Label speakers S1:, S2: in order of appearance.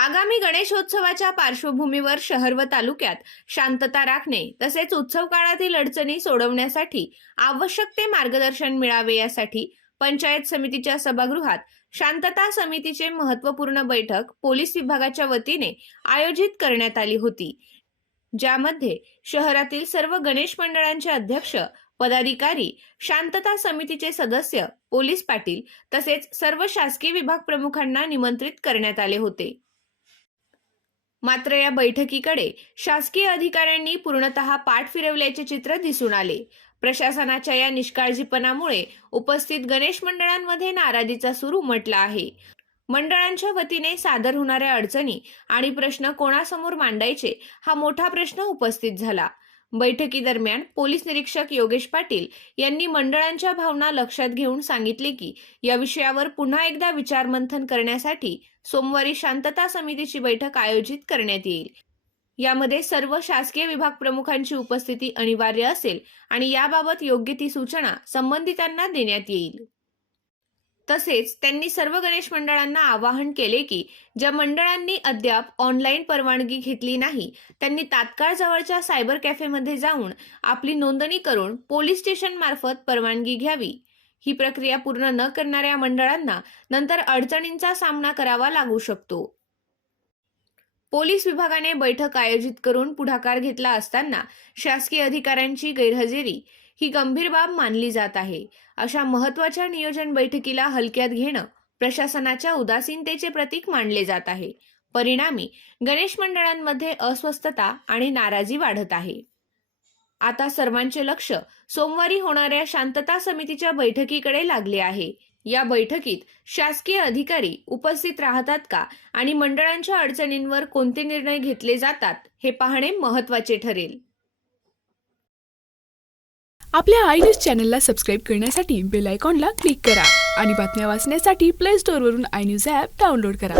S1: आगामी गणेशोत्सवाच्या पार्श्वभूमीवर शहर व तालुक्यात शांतता राखणे तसेच उत्सव काळातील अडचणी सोडवण्यासाठी आवश्यक ते मार्गदर्शन मिळावे यासाठी पंचायत समितीच्या सभागृहात शांतता समितीचे महत्त्वपूर्ण बैठक पोलीस विभागाच्या वतीने आयोजित करण्यात आली होती. ज्यामध्ये शहरातील सर्व गणेश मंडळांचे अध्यक्ष पदाधिकारी शांतता समितीचे सदस्य पोलीस पाटील तसेच सर्व शासकीय विभाग प्रमुखांना निमंत्रित करण्यात आले होते. मात्र या बैठकीकडे शासकीय अधिकाऱ्यांनी पूर्णतः पाठ फिरवल्याचे चित्र दिसून आले. प्रशासनाच्या या निष्काळजीपणामुळे उपस्थित गणेश मंडळांमध्ये नाराजीचा सूर उमटला आहे. मंडळांच्या वतीने सादर होणाऱ्या अडचणी आणि प्रश्न कोणासमोर मांडायचे हा मोठा प्रश्न उपस्थित झाला. बैठकीदरम्यान पोलीस निरीक्षक योगेश पाटील यांनी मंडळांच्या भावना लक्षात घेऊन सांगितले की या विषयावर पुन्हा एकदा विचारमंथन करण्यासाठी सोमवारी शांतता समितीची बैठक आयोजित करण्यात येईल. यामध्ये सर्व शासकीय विभाग प्रमुखांची उपस्थिती अनिवार्य असेल आणि याबाबत योग्य ती सूचना संबंधितांना देण्यात येईल. तसेच त्यांनी सर्व गणेश मंडळांना आवाहन केले की ज्या मंडळांनी अद्याप ऑनलाईन परवानगी घेतली नाही त्यांनी तात्काळ जवळच्या सायबर कॅफेमध्ये जाऊन आपली नोंदणी करून पोलीस स्टेशन मार्फत परवानगी घ्यावी. ही प्रक्रिया पूर्ण न करणाऱ्या मंडळांना नंतर अडचणींचा सामना करावा लागू शकतो. पोलीस विभागाने बैठक आयोजित करून पुढाकार घेतला असताना शासकीय अधिकाऱ्यांची गैरहजेरी ही गंभीर बाब मानली जात आहे. अशा महत्त्वाच्या नियोजन बैठकीला हलक्यात घेणं प्रशासनाच्या उदासीनतेचे प्रतीक मानले जात आहे. परिणामी गणेश मंडळांमध्ये अस्वस्थता आणि नाराजी वाढत आहे. आता सर्वांचे लक्ष सोमवारी होणाऱ्या शांतता समितीच्या बैठकीकडे लागले आहे. या बैठकीत शासकीय अधिकारी उपस्थित राहतात का आणि मंडळांच्या अडचणींवर कोणते निर्णय घेतले जातात हे पाहणे महत्त्वाचे ठरेल.
S2: आपल्या आय न्यूज चॅनलला सबस्क्राईब करण्यासाठी बेल आयकॉनला क्लिक करा आणि बातम्या वाचण्यासाठी प्ले स्टोअरवरून आय न्यूज ॲप डाउनलोड करा.